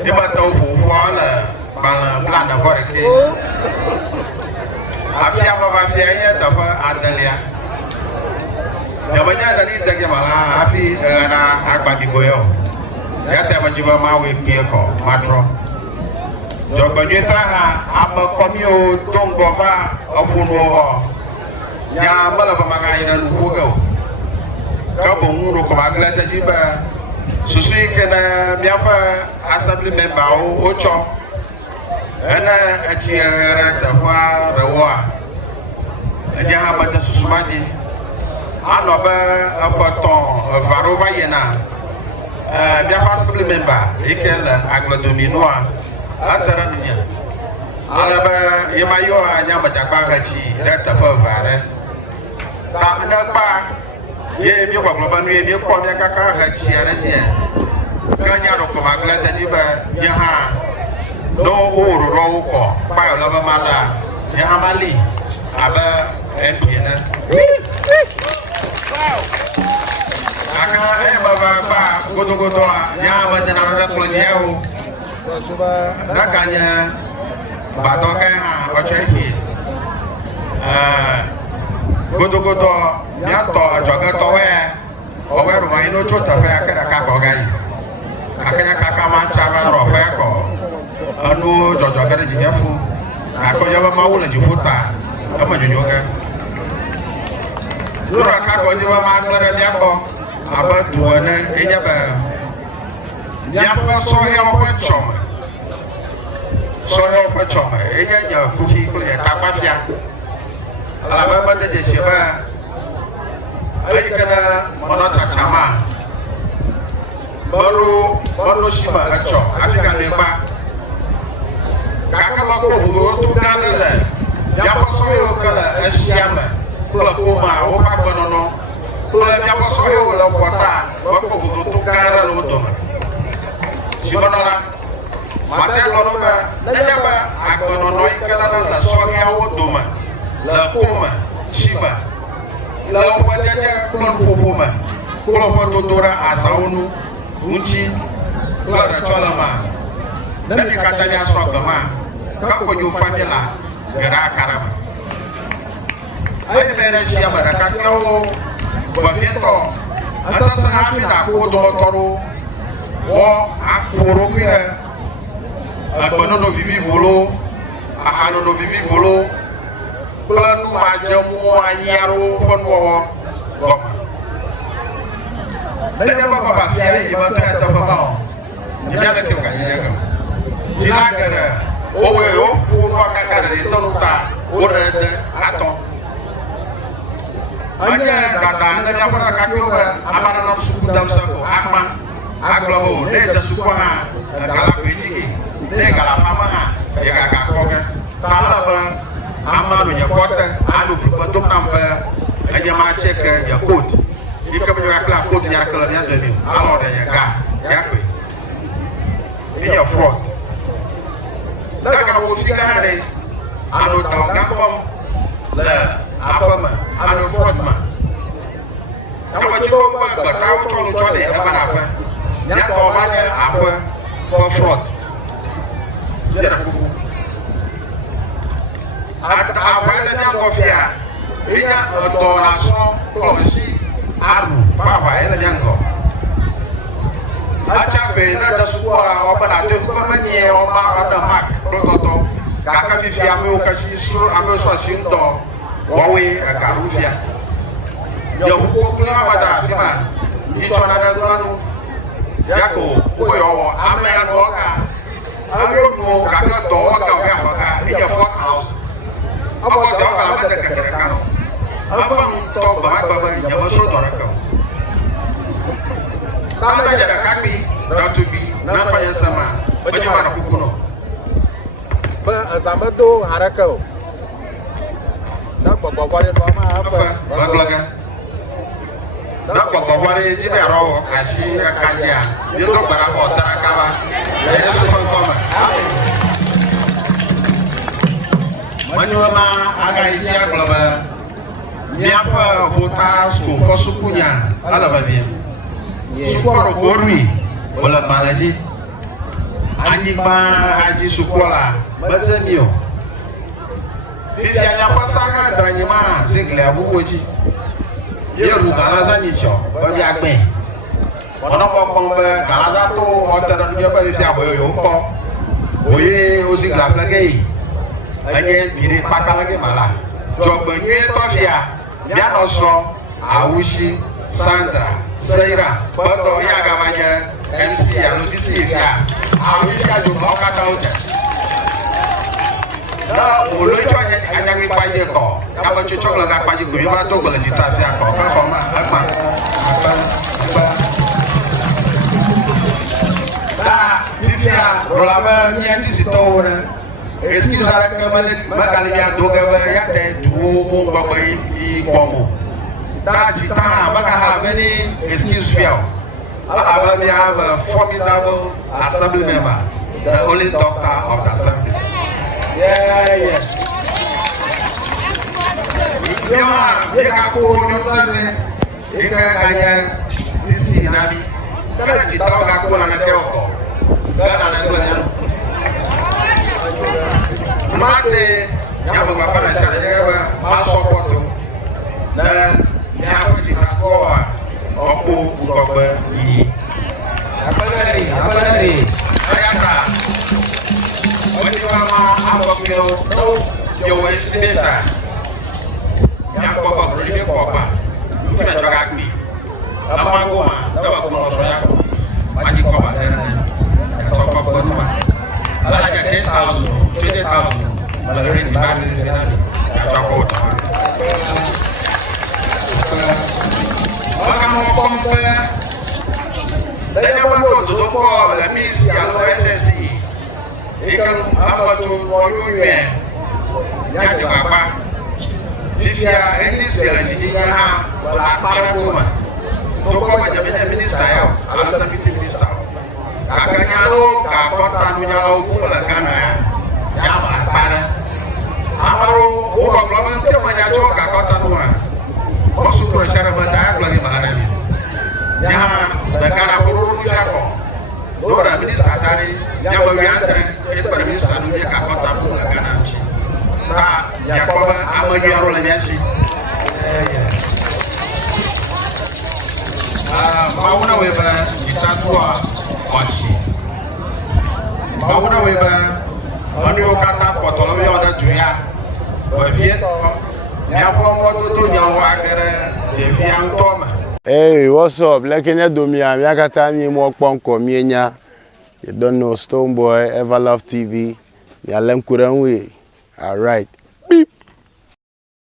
Dia tahu buah le Belanda korek. Afia apa afianya tapi Adalia. Jamannya tadi tak malah afi na agba di boyo. Ya tak menjual mawi pieko matro. Jogonya tak apa komio tunggu apa afunuo. Ya malah pemakai dan buku. Kau bunguru kemagla tajiba. Susui kena miapa assembly member ocho. Ena aciara tahwa rawa. Jangan baca susumaji. Ano ba apa ton varova yena. Miapa assembly member ikel agla dominoa antara dunia. Ala ba yemayo anya baca bagaji data favare. Tak ada apa. Ye mi kwa global ye mi kwa mi kaka haji ana je. Kanya ro ko magla tajiba ya ha. Do uru ro ko pa lo ba mala. Ya ha mali. Aba empina. Aka baba goto ya ba jana ra ko nyeo. Nakanya ba to ka ha o chehi. Goto miato joga towe rumah ini cuci tapi akhirnya kakak gai akhirnya kakak macam rohe ko anu joga dari jiafu aku jawab mau lagi putar apa juga lura kakak jawab masalah dia ko apa tuane ini apa dia sohel pecom ini nya kuki kuliah kakak dia alaba bade je sheba ai kana monota chama baru shiba acho afika leba kaka ba ko fugo tu kana le ya ba soyo kala asiama kula kuma o pa konono kula ya ba soyo la kwata ba ko fugo tu kana lo doma shiba nala mate lo ba na ba akonono ikana la soyo o doma la kuma shiba la wajaja kulon popoma kulon fototora asaunu unchi la racholama nabi katanya sogama kako yu famila gara karama ay mere shiaba rakakyo bavieto asasa afina ko toro wo akoro kire agbono no vivi volo ahano no vivi volo planu majamu anyaro ponwo goma nenya baba fiare ibatu ata baba nyana ke ga nyega jilagara owe o ko kakara de tonuta orede ato anya data nenya para kakyoba amana no sukudam sako akma aglobo de da sukwa kala pejiki de kala pama ya ga koga talaba amanu nya kota alu betul namba hanya macet ke ya kod jika punya kelas kod nya kelasnya jadi alo ya ga ya kwe ini ya fraud daga musika hari anu tahu gampang la apa mah anu fraud mah apa coba tahu colo apa apa nya tahu banyak apa fraud dia awele ni angofia iya donation kosi aru papa ele nyango acha be na da suwa obana de ko manie o ma ada mak prototo kaka fifi ame o kashi sur ame so shindo wawe akarufia yo ko kula bada fima ni chona da gulanu yako ko yo ame anoka ayo no kaka do ka ga ka iya 4000 apa dia kalau ada kekerjakan apa untuk bawa nyawa saudara kau tanda jadi kaki ratubi napa yang sama bagaimana kukuno sama tu harakau dak bawa dia apa baglaga dak bawa dia jibe ro kasi kaja dia tu berapa terakawa dia semua koma Manyoma aga isia global miapa votas ko kosukunya ala babia sukoro gorwi wala manaji Anyigba aji sukola bazemio. Fifi anyapa saka dranyima zingle abuwoji. Yeru galaza nicho bodi agbe. Ono pokpombe galaza to otara nyo ba fifi aboyo yo mpo. Oye ozingla plage. Anye biri pakalage mala. Jogbenye tofia bia no so awushi Sandra Zaira bodo ya gamanya MC alo disi ya awushi ka jo okata oje na olojo anyangri paje ko aba chochok la ga paje ko ba to ko la jita fi ko ka ko ma agba da fifia rolaba ni disi to na excuse ara ke makali ya do ga ya te du mo gbogbo I pomo that time I have any excuse for you. We have a formidable assembly member, the only doctor of the assembly. Yeah. Ya kuti takoa opo ngogbe yi apanari ayata oni mama abokyo yo estimata ya ko rike ko pa ni na joga gbi ama ko ma da ko no so ya ko maji ko ba tena ya so ko ko ma ala ja 10,000 20,000 ba ri ba ni senani ya ko ta Orang mau compare, dia bantu tu semua lebih kalau SSC, ikan apa tu moyunya, yang juga apa, Fifia ini segala jenisnya berapa rumah, tu kau macam minister ya, kalau tak minister, agaknya lo kapot tanunya lo pula kan ya, yang apa, amaru orang lama tu macam cakap kapot tanunya. Maksud prasyarat banyak lagi mana ni? Yang negara perlu siapa? Dora minister tadi yang berbiantara itu pada minister dunia kapal tampung lekanan si. Tak, yang kau amal yang orang lain si. Mau nak weba kita tua kunci. Mau nak weba anu kata potol yang ada dunia. Berfiat. Hey, what's up? Lekenya Domia, Miakata ni mo kponko mienya. You don't know Stonebwoy, Everlove TV. Mi alem kuranwe. All right.